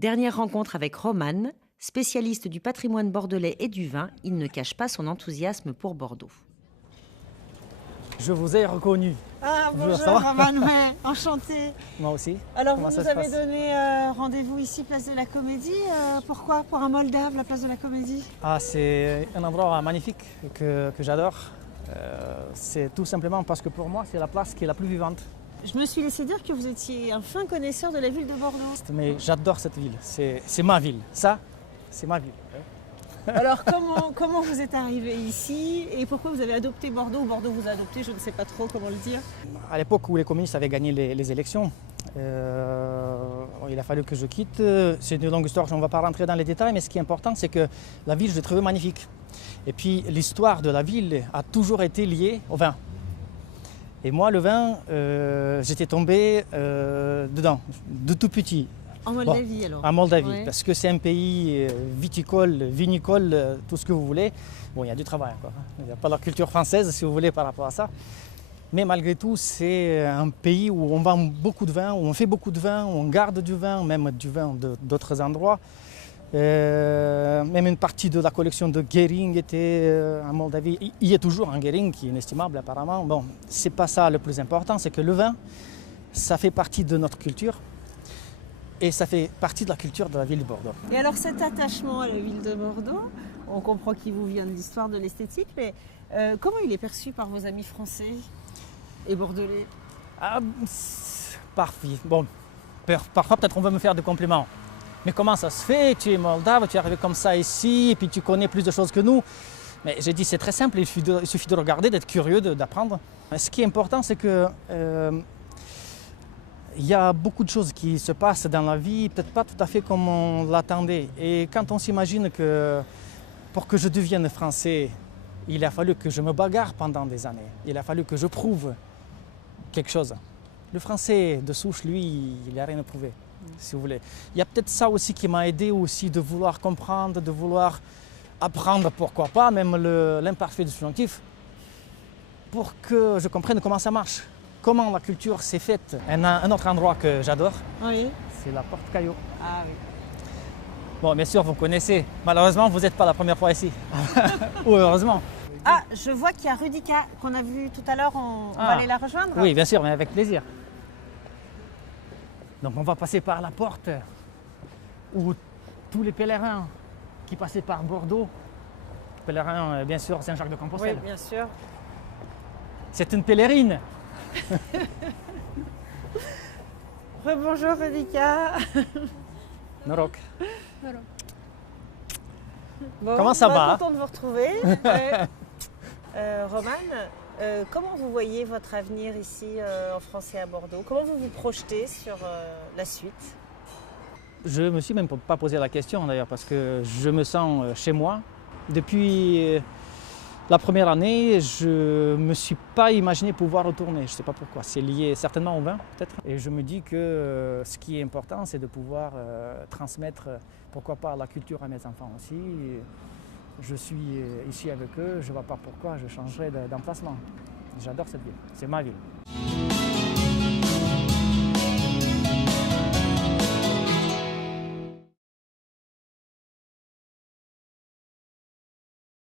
Dernière rencontre avec Romane, spécialiste du patrimoine bordelais et du vin, il ne cache pas son enthousiasme pour Bordeaux. Je vous ai reconnu. Ah bonjour Ça va Romane, ouais, enchantée. Moi aussi. Alors Comment vous ça nous se avez passe donné rendez-vous ici, place de la Comédie. Pourquoi pour un Moldave, la place de la Comédie? Ah, c'est un endroit magnifique que j'adore. C'est tout simplement parce que pour moi, c'est la place qui est la plus vivante. Je me suis laissé dire que vous étiez un fin connaisseur de la ville de Bordeaux. Mais j'adore cette ville. C'est ma ville. Ça, c'est ma ville. Alors comment vous êtes arrivé ici et pourquoi vous avez adopté Bordeaux? Bordeaux vous a adopté, je ne sais pas trop comment le dire. À l'époque où les communistes avaient gagné les élections, il a fallu que je quitte. C'est une longue histoire, on ne va pas rentrer dans les détails, mais ce qui est important, c'est que la ville, je l'ai trouvée magnifique. Et puis l'histoire de la ville a toujours été liée au vin. Et moi, le vin, j'étais tombé dedans, de tout petit. En Moldavie alors? En Moldavie, Ouais. parce que c'est un pays viticole, vinicole, tout ce que vous voulez. Bon, il y a du travail encore. Il n'y a pas la culture française, si vous voulez, par rapport à ça. Mais malgré tout, c'est un pays où on vend beaucoup de vin, où on fait beaucoup de vin, où on garde du vin, même du vin d'autres endroits. Même une partie de la collection de Gering était en Moldavie. Il y a toujours un Gering qui est inestimable apparemment. Bon, c'est pas ça le plus important, c'est que le vin, ça fait partie de notre culture. Et ça fait partie de la culture de la ville de Bordeaux. Et alors cet attachement à la ville de Bordeaux, on comprend qu'il vous vient de l'histoire de l'esthétique, mais comment il est perçu par vos amis français et bordelais? Ah, parfait. Bon, parfois peut-être on veut me faire des compliments. Mais comment ça se fait? Tu es moldave, tu es arrivé comme ça ici, et puis tu connais plus de choses que nous. Mais j'ai dit c'est très simple, il suffit de regarder, d'être curieux, d'apprendre. Ce qui est important, c'est que il y a beaucoup de choses qui se passent dans la vie, peut-être pas tout à fait comme on l'attendait. Et quand on s'imagine que pour que je devienne français, il a fallu que je me bagarre pendant des années. Il a fallu que je prouve quelque chose. Le français de souche, lui, il n'a rien à prouver, si vous voulez. Il y a peut-être ça aussi qui m'a aidé aussi de vouloir comprendre, de vouloir apprendre, pourquoi pas, même l'imparfait du subjonctif, pour que je comprenne comment ça marche. Comment la culture s'est faite. Un autre endroit que j'adore, Oui. c'est la Porte Caillot. Ah oui. Bon, bien sûr, vous connaissez. Malheureusement, vous n'êtes pas la première fois ici. Ou heureusement. Ah, je vois qu'il y a Rudica qu'on a vu tout à l'heure, on va aller la rejoindre? Oui, bien sûr, mais avec plaisir. Donc on va passer par la porte où tous les pèlerins qui passaient par Bordeaux, pèlerins bien sûr Saint-Jacques-de-Compostelle. Oui, bien sûr. C'est une pèlerine. Rebonjour Rudica. Norok. Bon, Comment ça va? Content de vous retrouver. Romane, comment vous voyez votre avenir ici en France et à Bordeaux? Comment vous vous projetez sur la suite? Je me suis même pas posé la question d'ailleurs parce que je me sens chez moi. Depuis la première année, je ne me suis pas imaginé pouvoir retourner. Je ne sais pas pourquoi. C'est lié certainement au vin peut-être. Et je me dis que ce qui est important, c'est de pouvoir transmettre, pourquoi pas, la culture à mes enfants aussi. Je suis ici avec eux, je ne vois pas pourquoi je changerais d'emplacement. J'adore cette ville, c'est ma ville.